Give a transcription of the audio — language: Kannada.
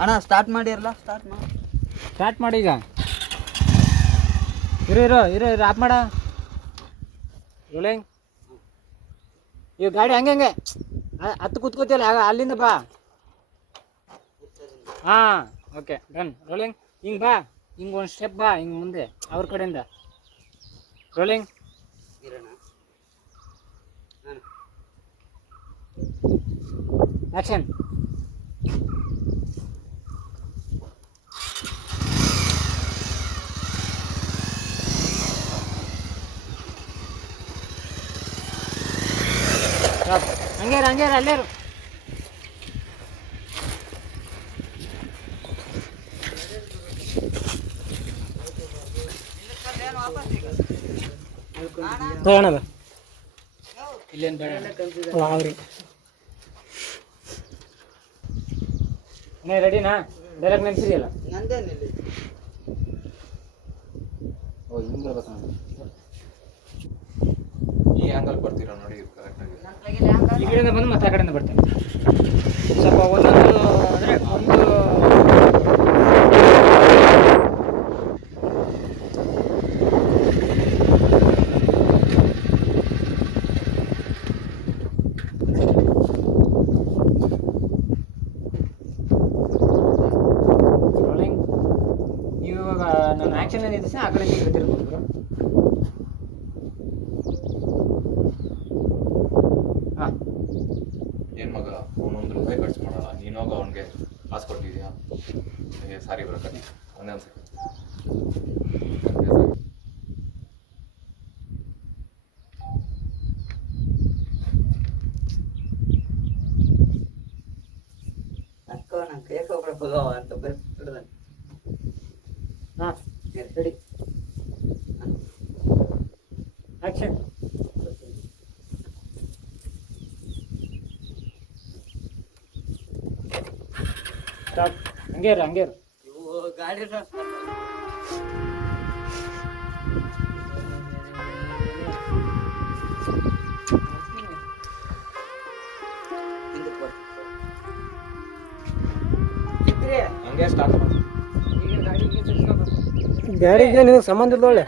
ಅಣ್ಣ ಸ್ಟಾರ್ಟ್ ಮಾಡಿರಲ್ಲ ಸ್ಟಾರ್ಟ್ ಮಾಡಿ. ಸ್ಟಾರ್ಟ್ ಮಾಡಿ ಈಗ. ಇರೋ ಇರೋ ಇರೋ ಇರೋ ಆಫ್ ಮಾಡ. ರೋಲಿಂಗ್ ಈಗ ಗಾಡಿ ಹಂಗೆ ಹಂಗೆ. ಹತ್ತು ಕೂತ್ಕೋತಿಯಲ್ಲ ಅಲ್ಲಿಂದ ಬಾ. ಹಾಂ, ಓಕೆ, ಡನ್. ರೋಲಿಂಗ್ ಹಿಂಗೆ ಬಾ. ಹಿಂಗೆ ಒಂದು ಸ್ಟೆಪ್ ಬಾ, ಹಿಂಗೆ ಮುಂದೆ, ಅವ್ರ ಕಡೆಯಿಂದ. ರೋಲಿಂಗ್ ಆ್ಯಕ್ಷನ್ ಹಂಗೆ ಹಂಗೇರ ಅಲ್ಲೇರು. ಇರು, ಅಲ್ಲೇ ಇರು. ತಗೋಣ ಬಾ. ಇಲ್ಲೇನು ಬೇಡ ಅವ್ರಿ ನೀ? ರೆಡಿನಾ ಡೈರೆಕ್ಟ್ ನೆನ್ಸಿದೆಯಲ್ಲ ನಂದೇನಿಲ್ಲ ಓ ಹಿಂಗೆ ಬರ್ಬೇಕು ಈ ಆಂಗಲ್ ಬರ್ತೀರಾ ನೋಡಿ ಈ ಕಡೆಯಿಂದ ಬಂದು ಮತ್ತೆ ಆ ಕಡೆಯಿಂದ ಬರ್ತೇನೆ ಸ್ವಲ್ಪ ಒಂದೊಂದು ಅಂದರೆ ಒಂದು Rolling. ನೀವು ಇವಾಗ ನನ್ನ ಆ್ಯಕ್ಷನ್ ಏನಿದೆ ಆ ಕಡೆ ನೀವು ಅವನೊಂದು ರೂಪಾಯಿ ಖರ್ಚು ಮಾಡೋಣ ನೀನೋಗ ಅವನಿಗೆ ಕಾಸು ಕೊಟ್ಟಿದ್ಯಾ? ನನಗೆ ಸಾರಿ ಬರಕತ್ತಿ ಒಂದೇ ಕೈ ಅಂತ ಬರ್ತಿಡ್ದ ಹಾಂ ರೆಡಿ ಆ್ಯಕ್ಷನ್ ಸ್ಟಾಪ್ ಹಂಗೆ ಗಾಡಿ ಹಿಂಗೆ ತಿರ್ಸ್ಕೊಬೇಕು ಗಾಡಿಗೆ ನಿನಗೆ ಸಂಬಂಧ ಇಲ್ಲ ಒಳ್ಳೆ